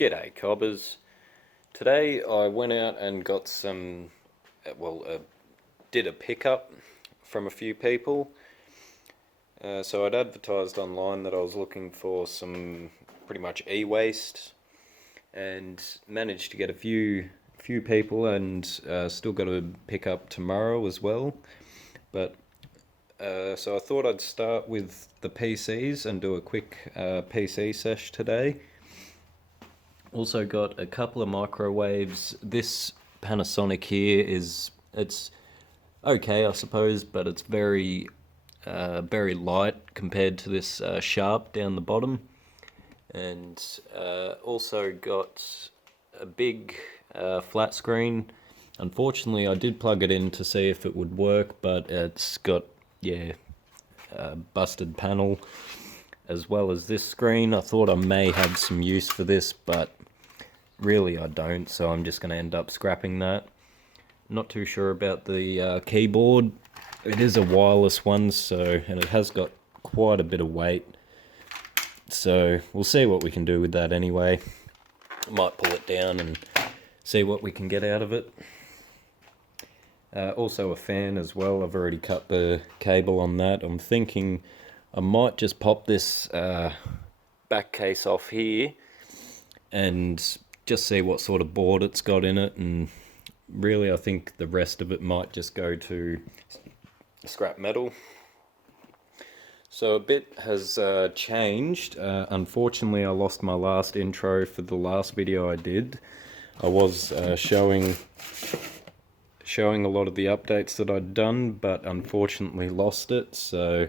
G'day cobbers. Today I went out and got did a pickup from a few people. So I'd advertised online that I was looking for some pretty much e-waste and managed to get a few people, and still got a pickup tomorrow as well. But so I thought I'd start with the PCs and do a quick PC sesh today. Also got a couple of microwaves. This Panasonic here it's okay, I suppose, but it's very light compared to this Sharp down the bottom. And also got a big flat screen. Unfortunately, I did plug it in to see if it would work, but it's got busted panel, as well as this screen. I thought I may have some use for this, but really I don't, so I'm just going to end up scrapping that. Not too sure about the keyboard. It is a wireless one, and it has got quite a bit of weight, so we'll see what we can do with that anyway. I might pull it down and see what we can get out of it. Also a fan as well. I've already cut the cable on that. I'm thinking I might just pop this back case off here and just see what sort of board it's got in it, and really I think the rest of it might just go to scrap metal. So a bit has changed. Unfortunately, I lost my last intro for the last video I did. I was showing a lot of the updates that I'd done, but unfortunately lost it. So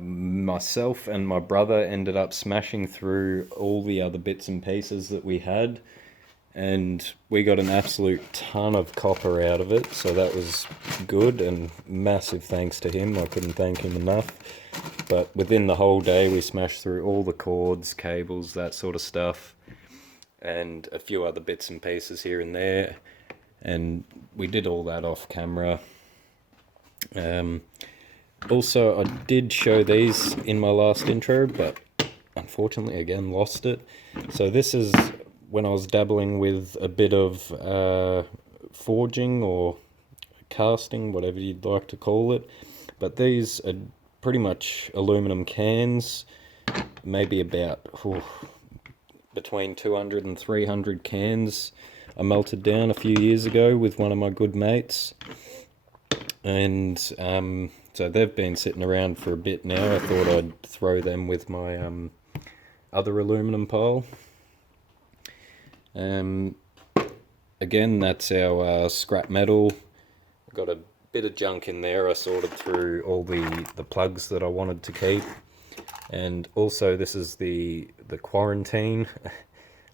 myself and my brother ended up smashing through all the other bits and pieces that we had, and we got an absolute ton of copper out of it, so that was good, and massive thanks to him. I couldn't thank him enough. But within the whole day we smashed through all the cords, cables, that sort of stuff, and a few other bits and pieces here and there, and we did all that off camera. Also, I did show these in my last intro, but unfortunately again lost it. So this is when I was dabbling with a bit of forging or casting, whatever you'd like to call it. But these are pretty much aluminum cans, maybe about between 200 and 300 cans. I melted down a few years ago with one of my good mates, and so they've been sitting around for a bit now. I thought I'd throw them with my other aluminum pile. Again, that's our scrap metal. Got a bit of junk in there. I sorted through all the plugs that I wanted to keep. And also this is the quarantine,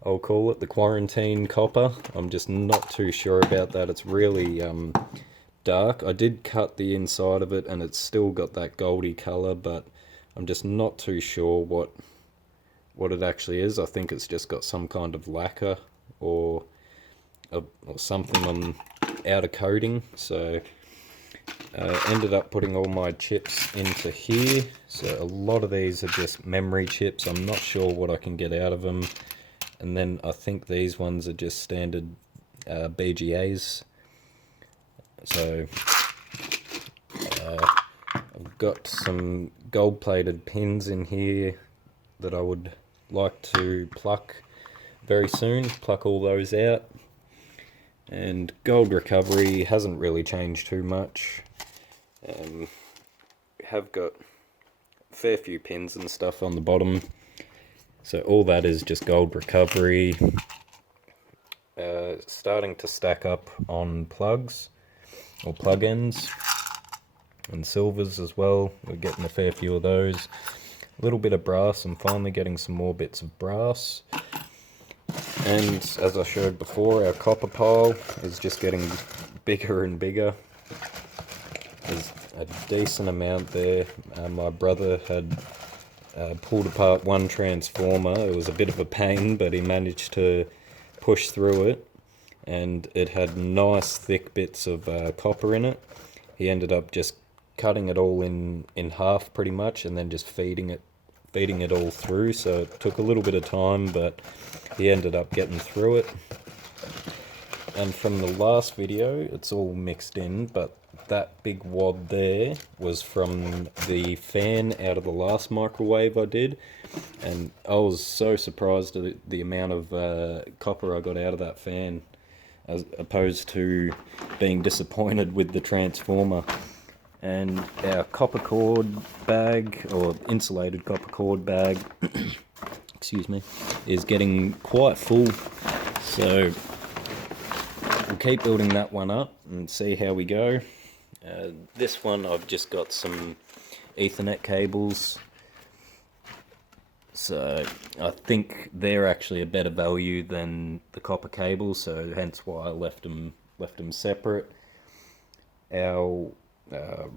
I'll call it, the quarantine copper. I'm just not too sure about that. It's really dark. I did cut the inside of it and it's still got that goldy colour, but I'm just not too sure what it actually is. I think it's just got some kind of lacquer or something on outer coating. So ended up putting all my chips into here. So a lot of these are just memory chips. I'm not sure what I can get out of them. And then I think these ones are just standard BGAs. So I've got some gold-plated pins in here that I would like to pluck very soon. Pluck all those out. And gold recovery hasn't really changed too much. Have got a fair few pins and stuff on the bottom. So all that is just gold recovery. Starting to stack up on plugs or plug ends and silvers as well. We're getting a fair few of those. A little bit of brass. I'm finally getting some more bits of brass. And as I showed before, our copper pile is just getting bigger and bigger. There's a decent amount there. My brother had pulled apart one transformer. It was a bit of a pain, but he managed to push through it, and it had nice thick bits of copper in it. He ended up just cutting it all in half pretty much, and then just feeding it feeding it all through, so it took a little bit of time, but he ended up getting through it. And from the last video, it's all mixed in, but that big wad there was from the fan out of the last microwave I did, and I was so surprised at the amount of copper I got out of that fan, as opposed to being disappointed with the transformer. And our copper cord bag, or insulated copper cord bag, excuse me, is getting quite full, so we'll keep building that one up and see how we go. This one I've just got some Ethernet cables, so I think they're actually a better value than the copper cables, so hence why I left them separate. Our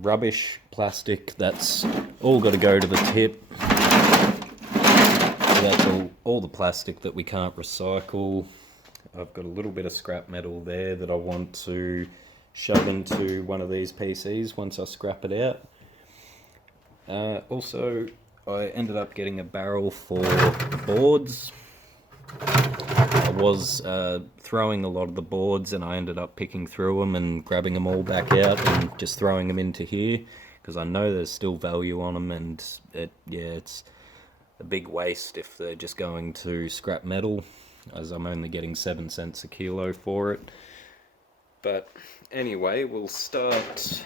rubbish plastic, that's all got to go to the tip. So that's all the plastic that we can't recycle. I've got a little bit of scrap metal there that I want to shove into one of these PCs once I scrap it out. Also, I ended up getting a barrel for boards. I was throwing a lot of the boards, and I ended up picking through them and grabbing them all back out and just throwing them into here, because I know there's still value on them, and it's a big waste if they're just going to scrap metal, as I'm only getting 7 cents a kilo for it. But anyway, we'll start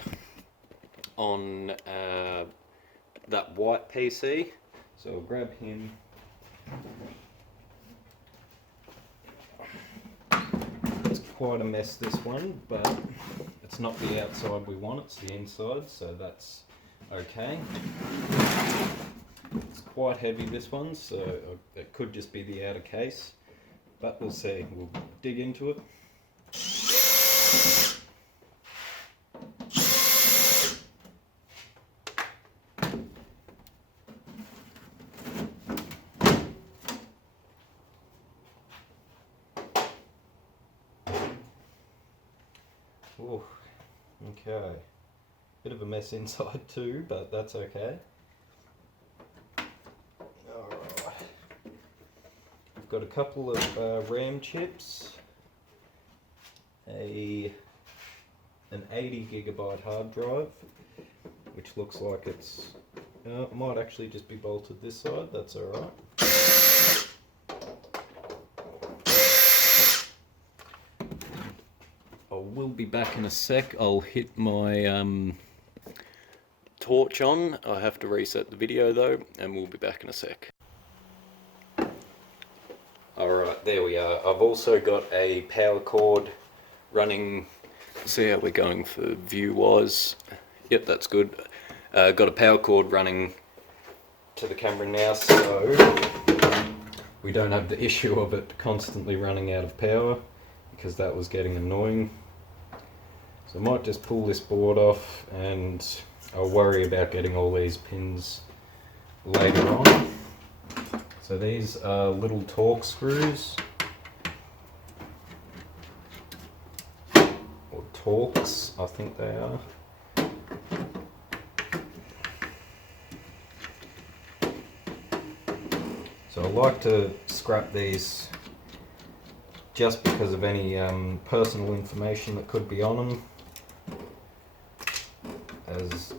on that white PC. So I'll grab him. It's quite a mess, this one, but it's not the outside we want, it's the inside, so that's okay. It's quite heavy, this one, so it could just be the outer case, but we'll see. We'll dig into it. Oh, okay. Bit of a mess inside too, but that's okay. Alright. I've got a couple of RAM chips, an 80 gigabyte hard drive, which looks like it might actually just be bolted this side, that's alright. We'll be back in a sec. I'll hit my torch on. I have to reset the video though, and we'll be back in a sec. Alright, there we are. I've also got a power cord running. See how we're going for view wise. Yep, that's good. Got a power cord running to the camera now, so we don't have the issue of it constantly running out of power, because that was getting annoying. So I might just pull this board off, and I'll worry about getting all these pins later on. So these are little Torx screws, or Torx, I think they are. So I like to scrap these just because of any personal information that could be on them, as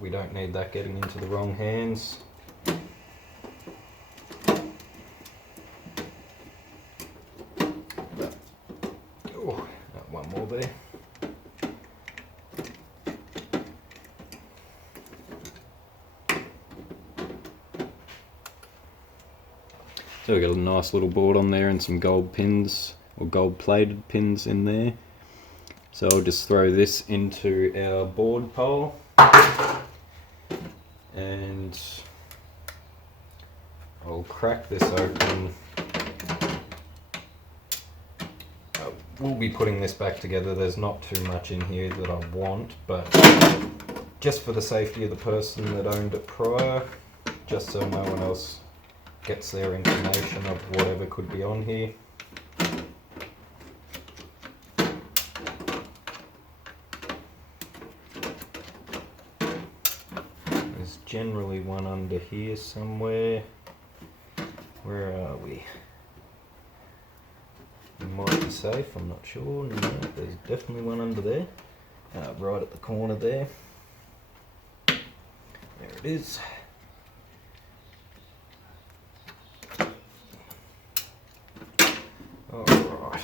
we don't need that getting into the wrong hands. Oh, got one more there. So we got a nice little board on there and some gold pins, or gold plated pins in there. So I'll just throw this into our board pile, and I'll crack this open. We'll be putting this back together. There's not too much in here that I want, but just for the safety of the person that owned it prior, just so no one else gets their information of whatever could be on here. There's generally one under here somewhere. Where are we? You might be safe, I'm not sure. No, there's definitely one under there. Right at the corner there. There it is. Alright.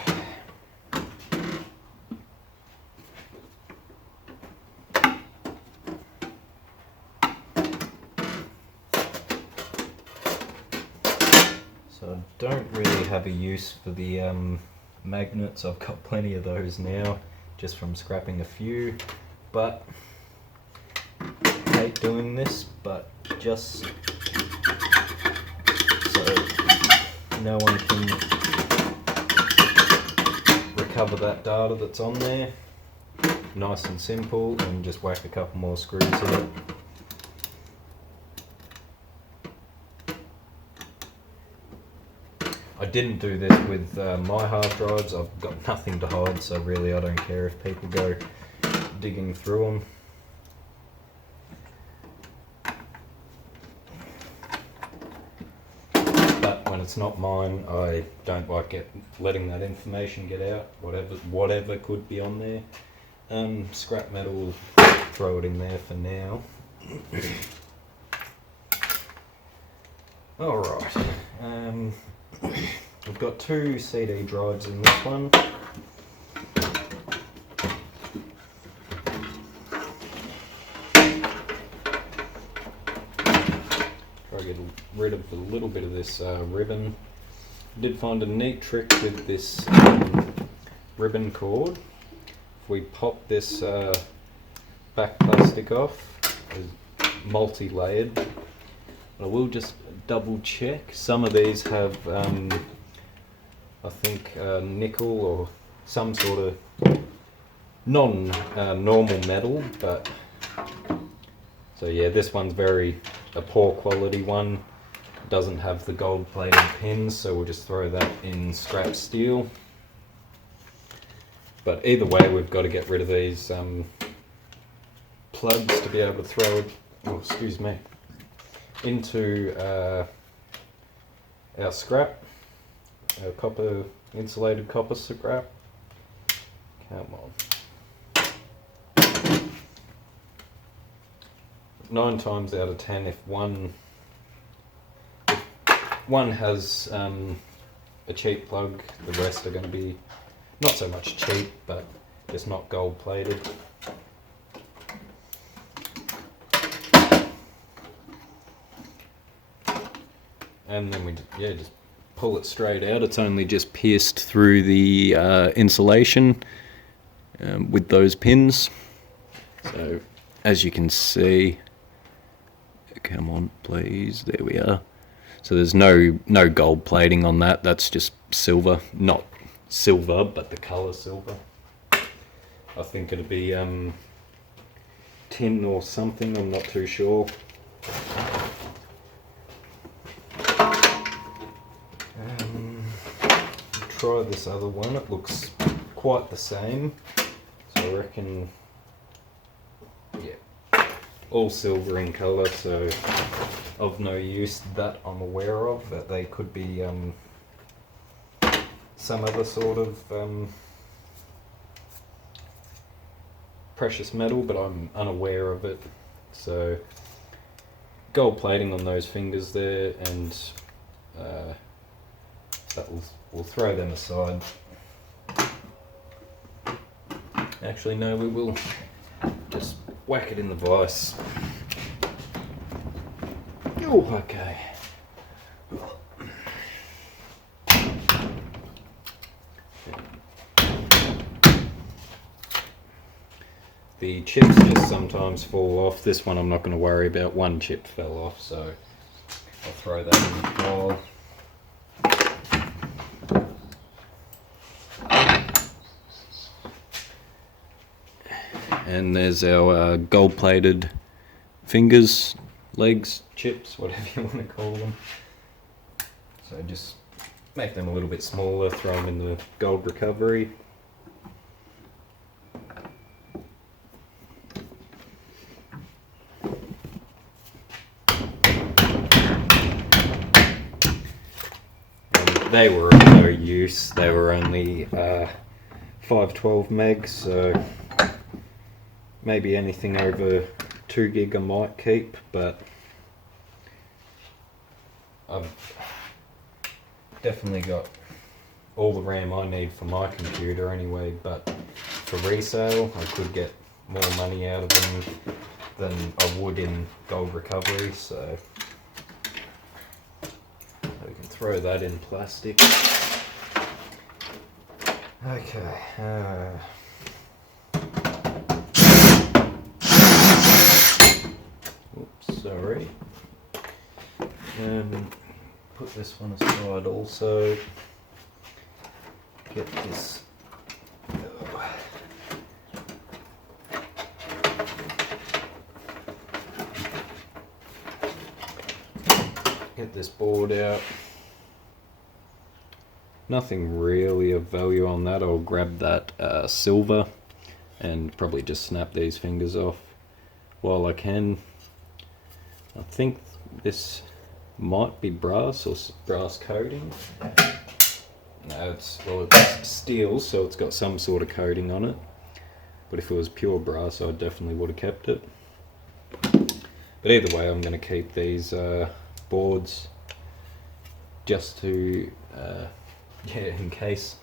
So I don't really have a use for the magnets. I've got plenty of those now, just from scrapping a few, but I hate doing this, but just so no one can recover that data that's on there. Nice and simple, and just whack a couple more screws in it. I didn't do this with my hard drives. I've got nothing to hide, so really I don't care if people go digging through them. But when it's not mine, I don't like letting that information get out. Whatever could be on there. Scrap metal, throw it in there for now. Alright. We've got 2 CD drives in this one. Try to get rid of a little bit of this ribbon. I did find a neat trick with this ribbon cord. If we pop this back plastic off, it's multi-layered. I will just double check. Some of these have I think nickel or some sort of non-normal metal, but so yeah, this one's a poor quality one. Doesn't have the gold plated pins, so we'll just throw that in scrap steel. But either way, we've got to get rid of these plugs to be able to throw it, into our scrap. Our insulated copper scrap. Come on. 9 times out of 10, if one has a cheap plug, the rest are going to be not so much cheap, but just not gold plated. And then we just pull it straight out. It's only just pierced through the insulation with those pins. So as you can see, come on please, there we are. So there's no gold plating on that. That's just silver, not silver, but the colour silver. I think it'll be tin or something, I'm not too sure. Try this other one, it looks quite the same, so I reckon, yeah, all silver in colour, so of no use that I'm aware of. That they could be some other sort of precious metal, but I'm unaware of it. So gold plating on those fingers there, and we'll throw them aside. Actually, no, we will just whack it in the vise. Oh, okay. The chips just sometimes fall off. This one I'm not going to worry about. One chip fell off, so I'll throw that in the pile. And there's our gold-plated fingers, legs, chips, whatever you want to call them. So just make them a little bit smaller, throw them in the gold recovery. they were of no use. They were only 512 megs, so maybe anything over 2 gig I might keep, but I've definitely got all the RAM I need for my computer anyway, but for resale I could get more money out of them than I would in gold recovery, so we can throw that in plastic. Okay. Oops, sorry. Put this one aside also. Get this. Get this board out. Nothing really of value on that. I'll grab that silver and probably just snap these fingers off while I can. I think this might be brass or brass coating. No, it's steel, so it's got some sort of coating on it. But if it was pure brass, I definitely would have kept it. But either way, I'm going to keep these boards just to, in case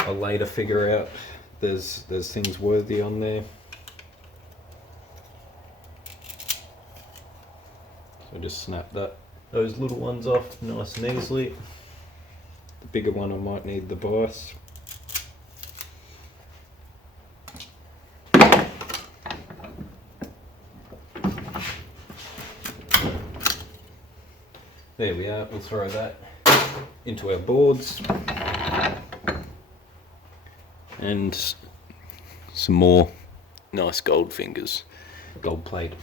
I later figure out there's things worthy on there. So just snap those little ones off nice and easily. The bigger one I might need the vise. There we are, we'll throw that into our boards. And some more nice gold fingers, gold plate.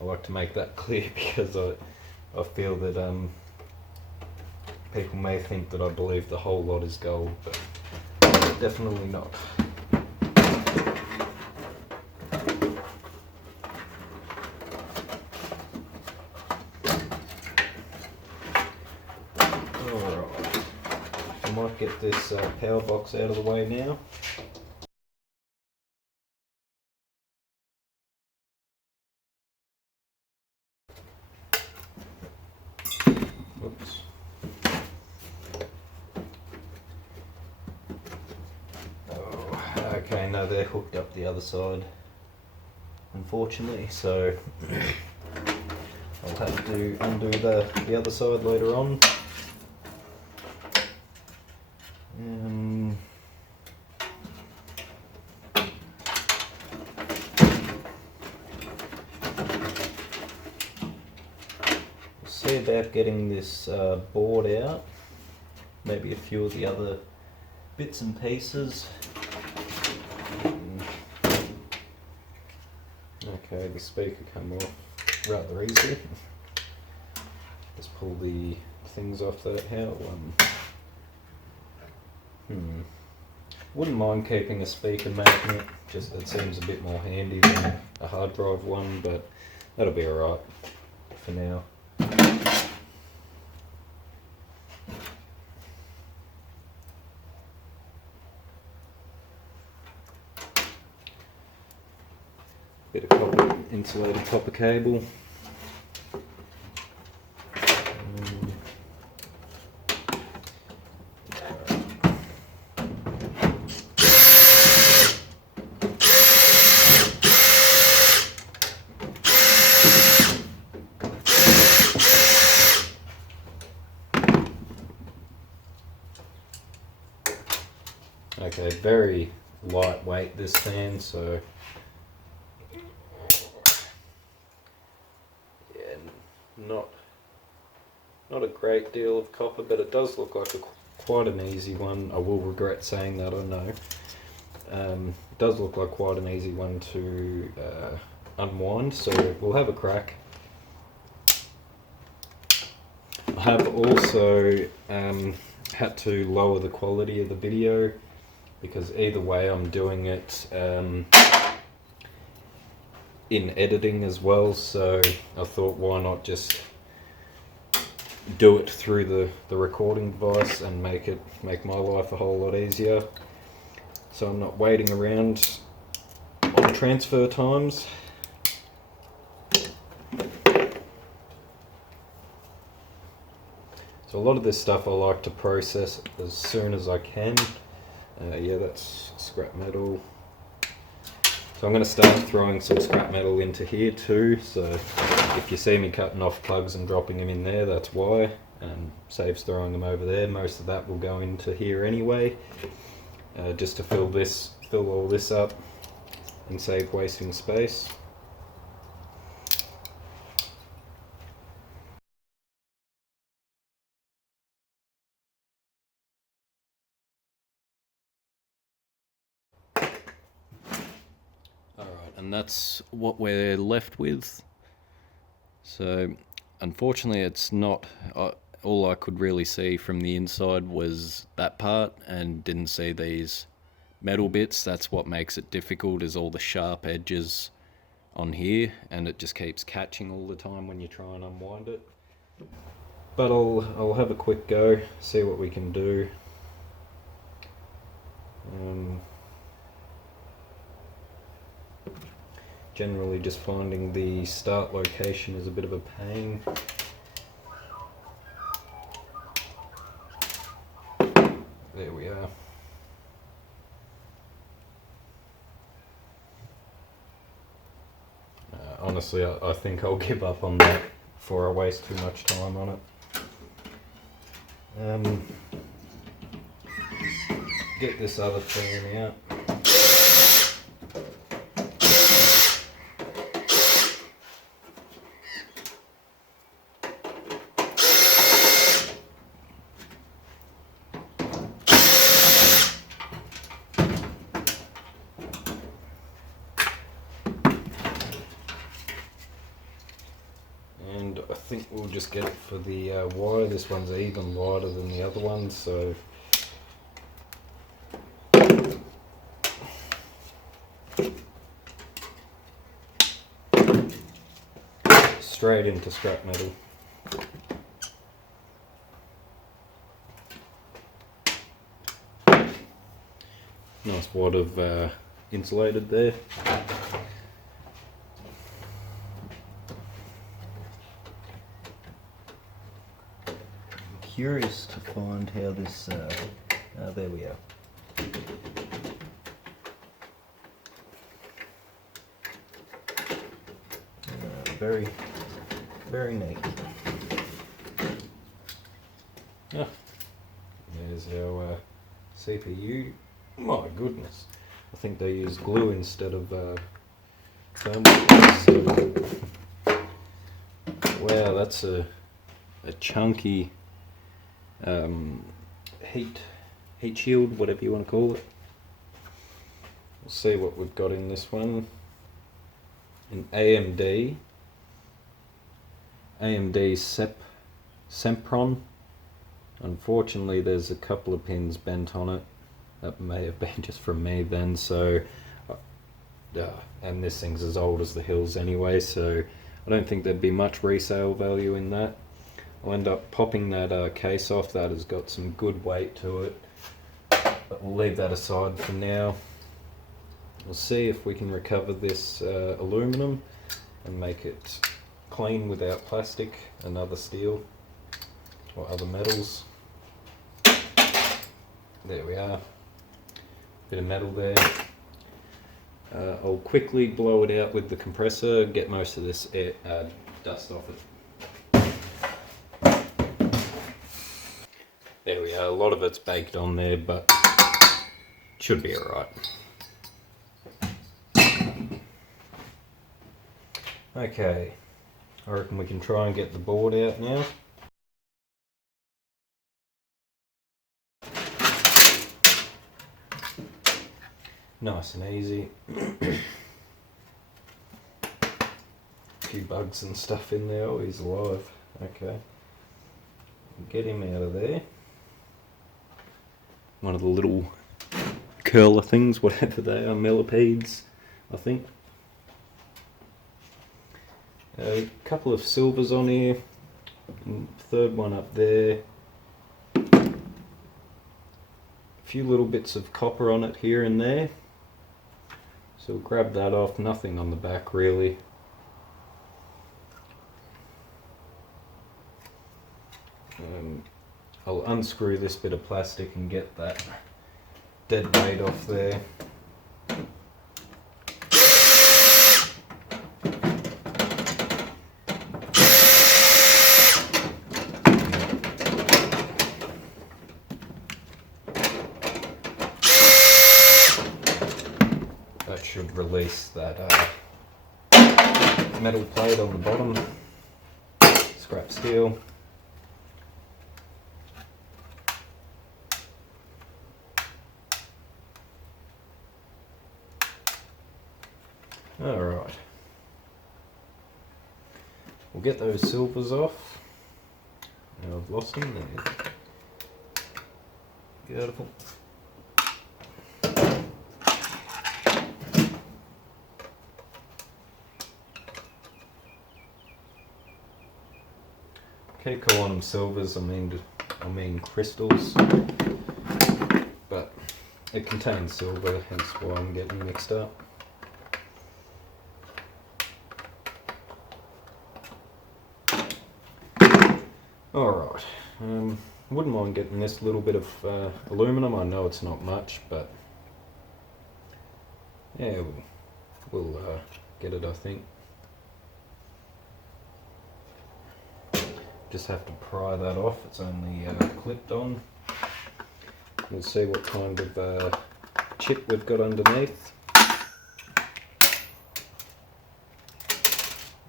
I like to make that clear because I feel that people may think that I believe the whole lot is gold, but definitely not. Alright, I might get this power box out of the way now. Oops. Okay, no, they're hooked up the other side, unfortunately, so I'll have to undo the other side later on. See about getting this board out, maybe a few of the other bits and pieces. Okay, the speaker come off rather easy. Just pull the things off that. How? Wouldn't mind keeping a speaker magnet. Just it seems a bit more handy than a hard drive one, but that'll be alright for now. Bit of insulated copper cable. Okay, very lightweight this fan, so yeah, not a great deal of copper, but it does look like quite an easy one. I will regret saying that, I know. It does look like quite an easy one to unwind, so we'll have a crack. I have also had to lower the quality of the video because either way I'm doing it in editing as well, so I thought why not just do it through the recording device and make my life a whole lot easier. So I'm not waiting around on transfer times. So a lot of this stuff I like to process as soon as I can. Yeah, that's scrap metal. So I'm going to start throwing some scrap metal into here too. So if you see me cutting off plugs and dropping them in there, that's why. Saves throwing them over there. Most of that will go into here anyway, just to fill all this up and save wasting space. Alright, and that's what we're left with. So unfortunately it's not, all I could really see from the inside was that part and didn't see these metal bits. That's what makes it difficult, is all the sharp edges on here, and it just keeps catching all the time when you try and unwind it. But I'll have a quick go, see what we can do. Generally just finding the start location is a bit of a pain. There we are. Honestly, I think I'll give up on that before I waste too much time on it. Get this other thing out. And I think we'll just get it for the wire. This one's even wider than the other one, so straight into scrap metal. Nice wad of insulated there. Curious to find how this, there we are. Very, very neat. Ah, there's our CPU. My goodness, I think they use glue instead of thermal. So, wow, that's a chunky heat shield, whatever you want to call it. We'll see what we've got in this one. An AMD Sempron. Unfortunately, there's a couple of pins bent on it. That may have been just from me then. So, and this thing's as old as the hills anyway. So, I don't think there'd be much resale value in that. I'll end up popping that case off. That has got some good weight to it, but we'll leave that aside for now. We'll see if we can recover this aluminum and make it clean without plastic and other steel or other metals. There we are. Bit of metal there. I'll quickly blow it out with the compressor, get most of this dust off it. There we are, a lot of it's baked on there, but should be alright. Okay, I reckon we can try and get the board out now. Nice and easy. A few bugs and stuff in there. Oh, he's alive. Okay. Get him out of there. One of the little curler things, whatever they are, millipedes, I think. A couple of silvers on here. And third one up there. A few little bits of copper on it here and there. So we'll grab that off, nothing on the back really. I'll unscrew this bit of plastic and get that dead weight off there. That should release that metal plate on the bottom, scrap steel. Alright, we'll get those silvers off. Now I've lost them there. Beautiful. Keep calling them silvers, I mean crystals, but it contains silver, hence why I'm getting mixed up. Alright, wouldn't mind getting this little bit of aluminum. I know it's not much, but yeah, we'll get it, I think. Just have to pry that off, it's only clipped on. We'll see what kind of chip we've got underneath.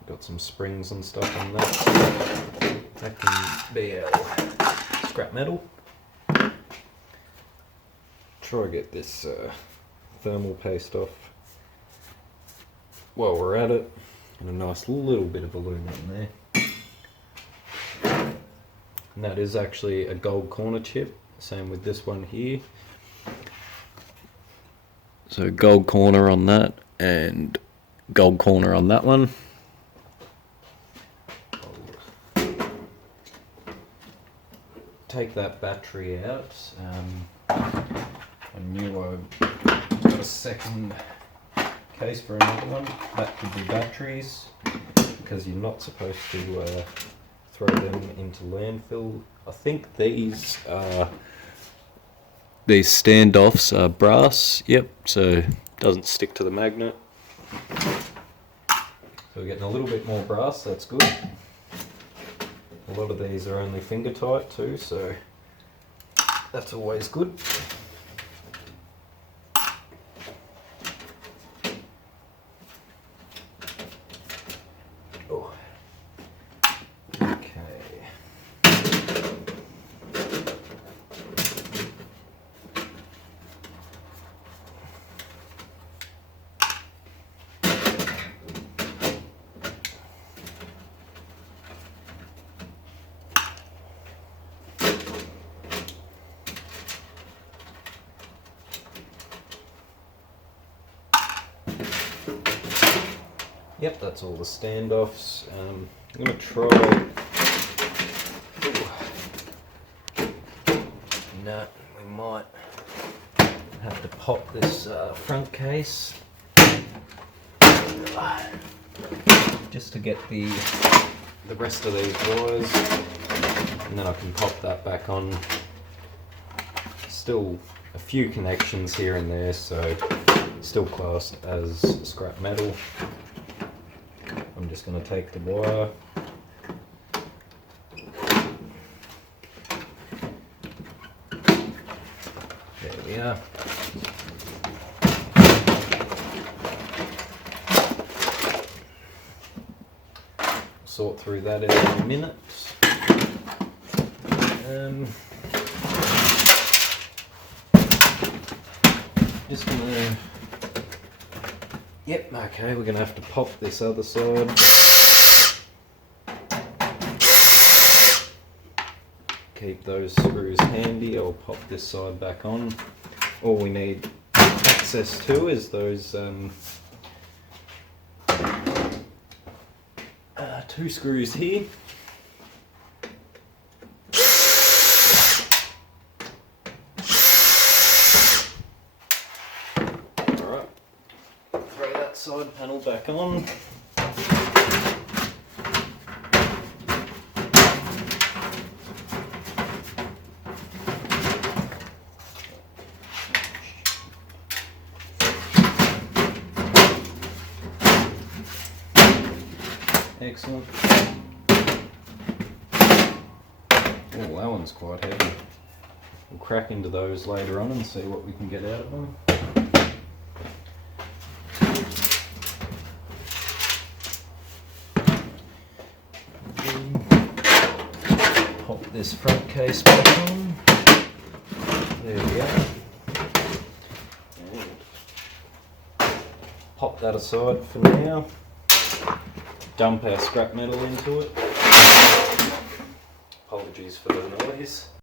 Got some springs and stuff on that. That can be our scrap metal. Try to get this thermal paste off while we're at it, and a nice little bit of aluminum there. And that is actually a gold corner chip, same with this one here. So gold corner on that and gold corner on that one. Take that battery out. I knew I got a second case for another one. That could be batteries, because you're not supposed to throw them into landfill. I think these standoffs are brass. Yep, so doesn't stick to the magnet. So we're getting a little bit more brass, that's good. A lot of these are only finger tight too, so that's always good. Oh. Okay. Yep, that's all the standoffs. I'm going to try... No, we might have to pop this front case just to get the rest of these wires, and then I can pop that back on. Still a few connections here and there, so still classed as scrap metal. I'm just going to take the wire, there we are. Sort through that in a minute. Just gonna... Yep, okay, we're gonna have to pop this other side. Keep those screws handy. I'll pop this side back on. All we need access to is those two screws here. side panel back on. Excellent. Oh, that one's quite heavy. We'll crack into those later on and see what we can get out of them. Pop this front case back on. There we go. And pop that aside for now. Dump our scrap metal into it. Apologies for the noise.